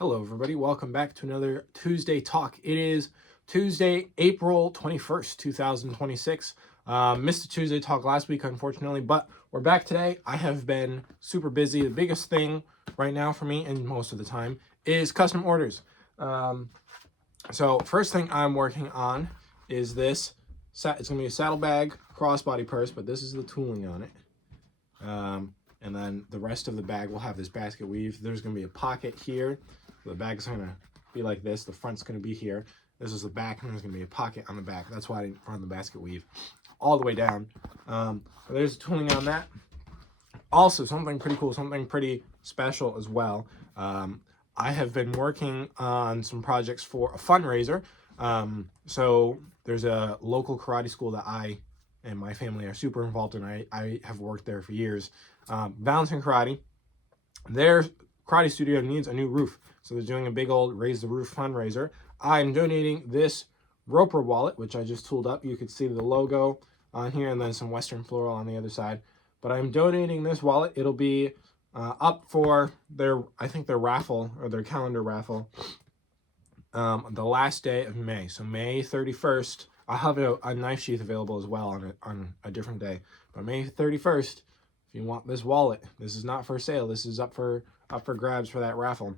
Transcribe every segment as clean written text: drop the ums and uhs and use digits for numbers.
Hello, everybody. Welcome back to another Tuesday Talk. It is Tuesday, April 21st, 2026. Missed the Tuesday Talk last week, unfortunately, but we're back today. I have been super busy. The biggest thing right now for me, and most of the time, is custom orders. So first thing I'm working on is this. It's going to be a saddlebag crossbody purse, but this is the tooling on it. And then the rest of the bag will have this basket weave. There's going to be a pocket here. The bag's going to be like this. The front's going to be here. This is the back, and there's going to be a pocket on the back. That's why I didn't run the basket weave all the way down. There's tooling on that. Also, something pretty cool, something pretty special as well. I have been working on some projects for a fundraiser. So there's a local karate school that I and my family are super involved in. I have worked there for years. Balancing Karate. Their karate studio needs a new roof. So they're doing a big old Raise the Roof fundraiser. I'm donating this Roper wallet, which I just tooled up. You could see the logo on here and then some Western floral on the other side. But I'm donating this wallet. It'll be up for their raffle or their calendar raffle the last day of May. So May 31st. I'll have a knife sheath available as well on a different day. But May 31st, if you want this wallet, this is not for sale. This is up for grabs for that raffle.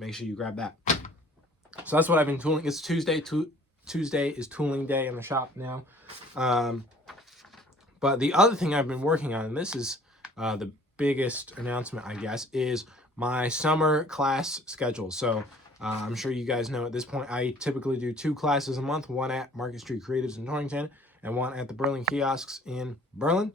Make sure you grab that. So that's what I've been tooling. It's Tuesday. Tuesday is tooling day in the shop now. But the other thing I've been working on, and this is the biggest announcement, I guess, is my summer class schedule. So I'm sure you guys know at this point, I typically do 2 classes a month, one at Market Street Creatives in Torrington and one at the Berlin Kiosks in Berlin.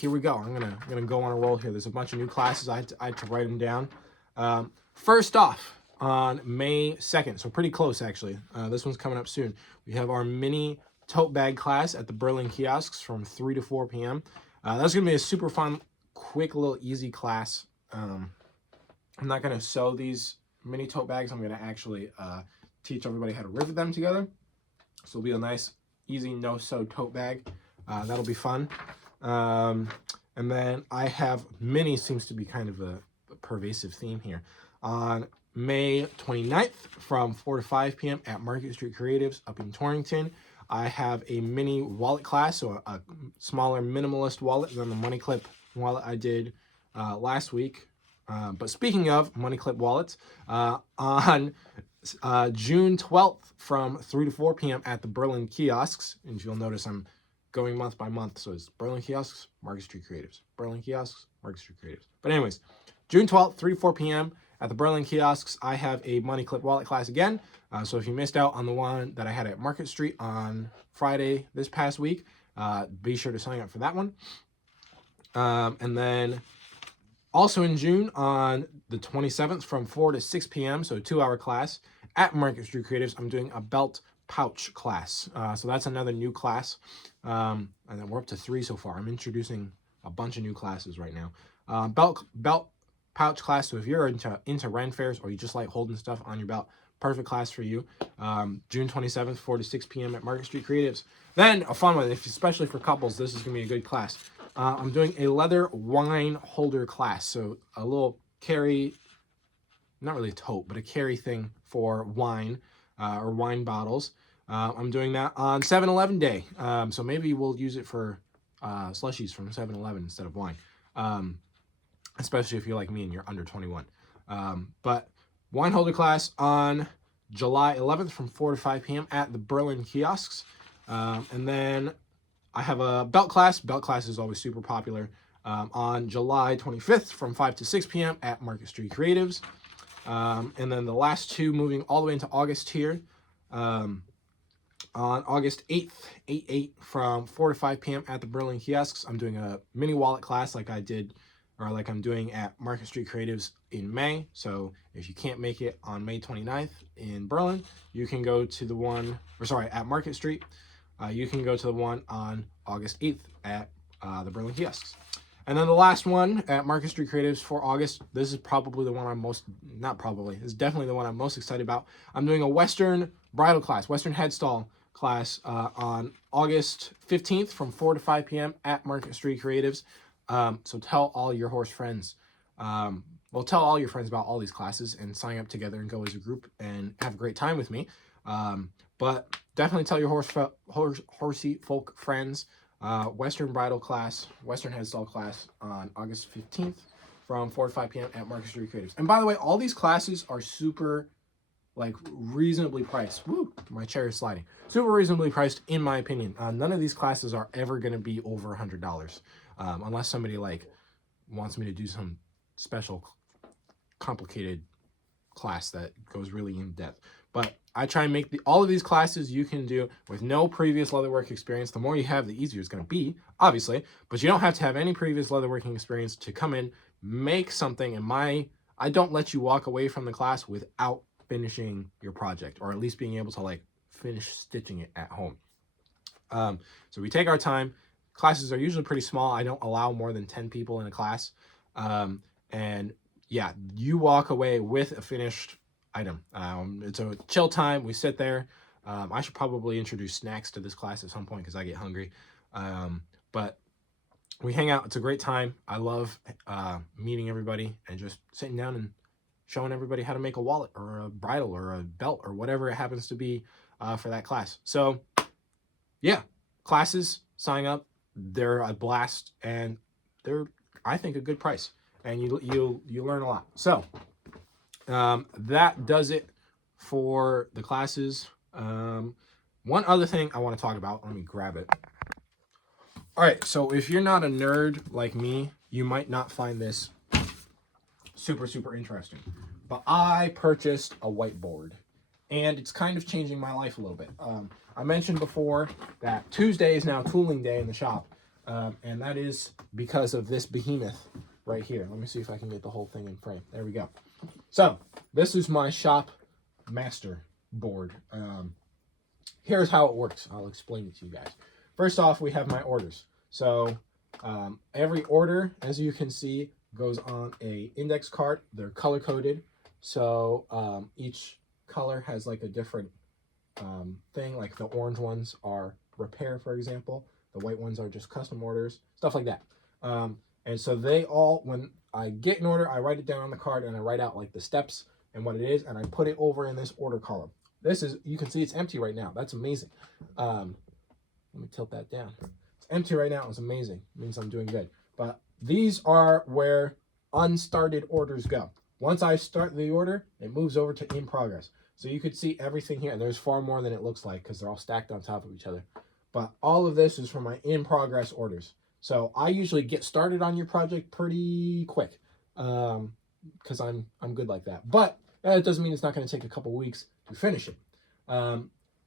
Here we go. I'm gonna go on a roll here. There's a bunch of new classes. I had to write them down. First off, on May 2nd, so pretty close actually. This one's coming up soon. We have our mini tote bag class at the Berlin Kiosks from 3 to 4 p.m. That's gonna be a super fun, quick, little easy class. I'm not gonna sew these mini tote bags. I'm gonna actually teach everybody how to rivet them together. So it'll be a nice, easy, no-sew tote bag. That'll be fun. And then I have mini, seems to be kind of a pervasive theme here. On May 29th from 4 to 5 p.m. at Market Street Creatives up in Torrington, I have a mini wallet class, so a smaller minimalist wallet than the Money Clip wallet I did last week. But speaking of Money Clip wallets, on June 12th from 3 to 4 p.m. at the Berlin Kiosks, and you'll notice I'm going month by month, so it's Berlin Kiosks, Market Street Creatives, Berlin Kiosks, Market Street Creatives. But anyways, June 12th, 3 to 4 p.m. at the Berlin Kiosks, I have a Money Clip wallet class again. So if you missed out on the one that I had at Market Street on Friday this past week, be sure to sign up for that one. And then also in June on the 27th from 4 to 6 p.m., so a 2-hour class at Market Street Creatives, I'm doing a belt pouch class. So that's another new class. And then we're up to 3 so far. I'm introducing a bunch of new classes right now. Belt pouch class. So if you're into Ren fairs or you just like holding stuff on your belt, perfect class for you. June 27th, 4 to 6 p.m. at Market Street Creatives. Then a fun one, especially for couples, this is going to be a good class. I'm doing a leather wine holder class. So a little carry, not really a tote, but a carry thing for wine or wine bottles. I'm doing that on 7-Eleven day. So maybe we'll use it for slushies from 7-Eleven instead of wine. Especially if you're like me and you're under 21. But wine holder class on July 11th from 4 to 5 p.m. at the Berlin Kiosks. And then I have a belt class. Belt class is always super popular. On July 25th from 5 to 6 p.m. at Market Street Creatives. And then the last 2 moving all the way into August here. On August 8th, 8/8 from 4 to 5 p.m. at the Berlin Kiosks, I'm doing a mini wallet class like I'm doing at Market Street Creatives in May. So if you can't make it on May 29th in Berlin, you can go to the one, at Market Street. You can go to the one on August 8th at the Berlin Kiosks. And then the last one at Market Street Creatives for August. This is probably the one it's definitely the one I'm most excited about. I'm doing a Western bridal class, Western headstall class on August 15th from 4 to 5 p.m. at Market Street Creatives. So tell all your horse friends. Tell all your friends about all these classes and sign up together and go as a group and have a great time with me. But definitely tell your horsey folk friends. Western bridal class, Western headstall class on August 15th from 4 to 5 p.m. at Market Street Creatives. And by the way, all these classes are super, like, reasonably priced. Woo, my chair is sliding. Super reasonably priced, in my opinion. None of these classes are ever going to be over $100, unless somebody, like, wants me to do some special, complicated class that goes really in depth. But I try and make all of these classes you can do with no previous leatherwork experience. The more you have, the easier it's going to be, obviously. But you don't have to have any previous leatherworking experience to come in, make something. And I don't let you walk away from the class without finishing your project, or at least being able to, like, finish stitching it at home. So we take our time. Classes are usually pretty small. I don't allow more than 10 people in a class. And yeah, you walk away with a finished item. It's a chill time. We sit there. I should probably introduce snacks to this class at some point because I get hungry. But we hang out. It's a great time. I love meeting everybody and just sitting down and showing everybody how to make a wallet or a bridle or a belt or whatever it happens to be for that class. So yeah, classes, sign up. They're a blast, and they're, I think, a good price, and you learn a lot. So that does it for the classes. One other thing I want to talk about, let me grab it. All right, so if you're not a nerd like me, you might not find this super interesting, but I purchased a whiteboard, and it's kind of changing my life a little bit. I mentioned before that Tuesday is now tooling day in the shop, and that is because of this behemoth right here. Let me see if I can get the whole thing in frame. There we go. So this is my shop master board. Here's how it works. I'll explain it to you guys. First off, we have my orders. So every order, as you can see, goes on a index card. They're color coded. So each color has like a different thing. Like the orange ones are repair, for example. The white ones are just custom orders, stuff like that. And so they all, when I get an order, I write it down on the card and I write out like the steps and what it is, and I put it over in this order column. This is, you can see it's empty right now. That's amazing. Let me tilt that down. It's empty right now. It's amazing. It means I'm doing good. But these are where unstarted orders go. Once I start the order, it moves over to in progress. So you could see everything here. There's far more than it looks like because they're all stacked on top of each other. But all of this is for my in progress orders. So I usually get started on your project pretty quick because I'm good like that. But that doesn't mean it's not going to take a couple weeks to finish it.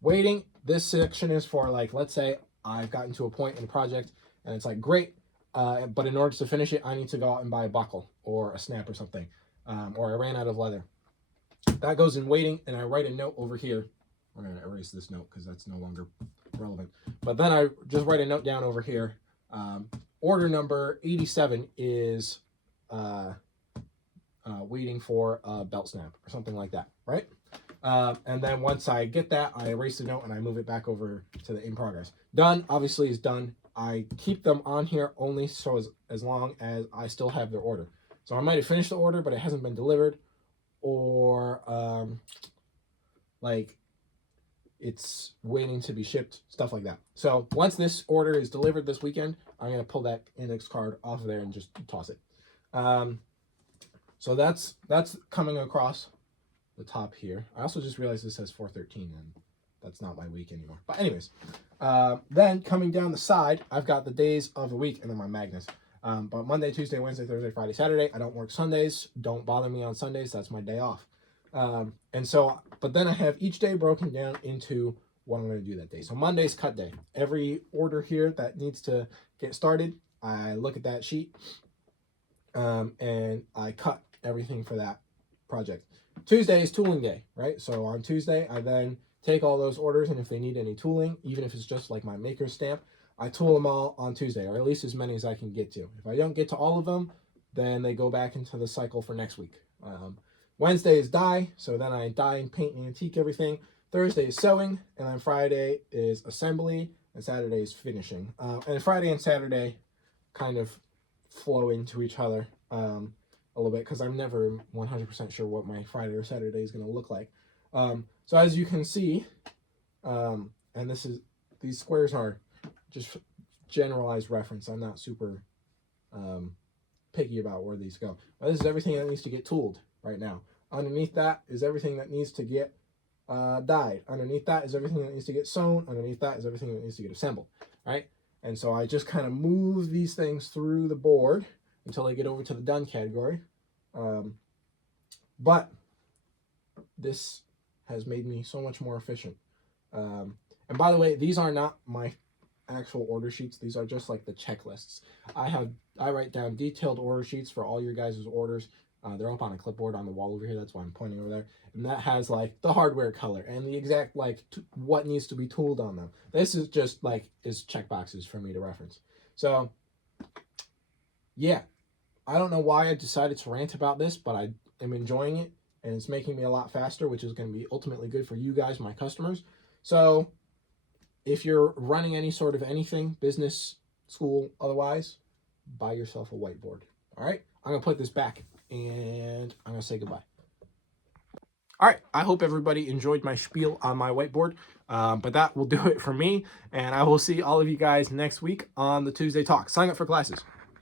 Waiting, this section is for, like, let's say I've gotten to a point in the project and it's like, great, but in order to finish it, I need to go out and buy a buckle or a snap or something, or I ran out of leather. That goes in waiting, and I write a note over here. I'm going to erase this note because that's no longer relevant. But then I just write a note down over here. Order number 87 is waiting for a belt snap or something like that, right? And then once I get that, I erase the note and I move it back over to the in progress. Done, obviously, is done. I keep them on here only so as long as I still have their order. So I might have finished the order, but it hasn't been delivered, or like it's waiting to be shipped, stuff like that. So once this order is delivered this weekend, I'm going to pull that index card off of there and just toss it. So that's coming across the top here. I also just realized this says 413, and that's not my week anymore. But anyways, then coming down the side, I've got the days of the week and then my magnets. But Monday, Tuesday, Wednesday, Thursday, Friday, Saturday, I don't work Sundays. Don't bother me on Sundays. That's my day off. And so, but then I have each day broken down into what I'm going to do that day. So Monday's cut day. Every order here that needs to get started, I look at that sheet, and I cut everything for that project. Tuesday is tooling day, right? So on Tuesday, I then take all those orders, and if they need any tooling, even if it's just like my maker stamp, I tool them all on Tuesday, or at least as many as I can get to. If I don't get to all of them, then they go back into the cycle for next week. Wednesday is dye, so then I dye and paint and antique everything. Thursday is sewing, and then Friday is assembly, and Saturday is finishing. And Friday and Saturday kind of flow into each other a little bit, because I'm never 100% sure what my Friday or Saturday is going to look like. So as you can see, and these squares are just generalized reference. I'm not super picky about where these go. But this is everything that needs to get tooled right now. Underneath that is everything that needs to get dyed. Underneath that is everything that needs to get sewn. Underneath that is everything that needs to get assembled, right? And so I just kind of move these things through the board until they get over to the done category. But this has made me so much more efficient. And by the way, these are not my actual order sheets. These are just like the checklists. I write down detailed order sheets for all your guys' orders. They're up on a clipboard on the wall over here. That's why I'm pointing over there. And that has like the hardware color and the exact like what needs to be tooled on them. This is just like is check boxes for me to reference. So yeah, I don't know why I decided to rant about this, but I am enjoying it, and it's making me a lot faster, which is going to be ultimately good for you guys, my customers. So if you're running any sort of anything, business, school, otherwise, buy yourself a whiteboard. All right, I'm gonna put this back and I'm gonna say goodbye. All right, I hope everybody enjoyed my spiel on my whiteboard, but that will do it for me, and I will see all of you guys next week on the Tuesday Talk. Sign up for classes.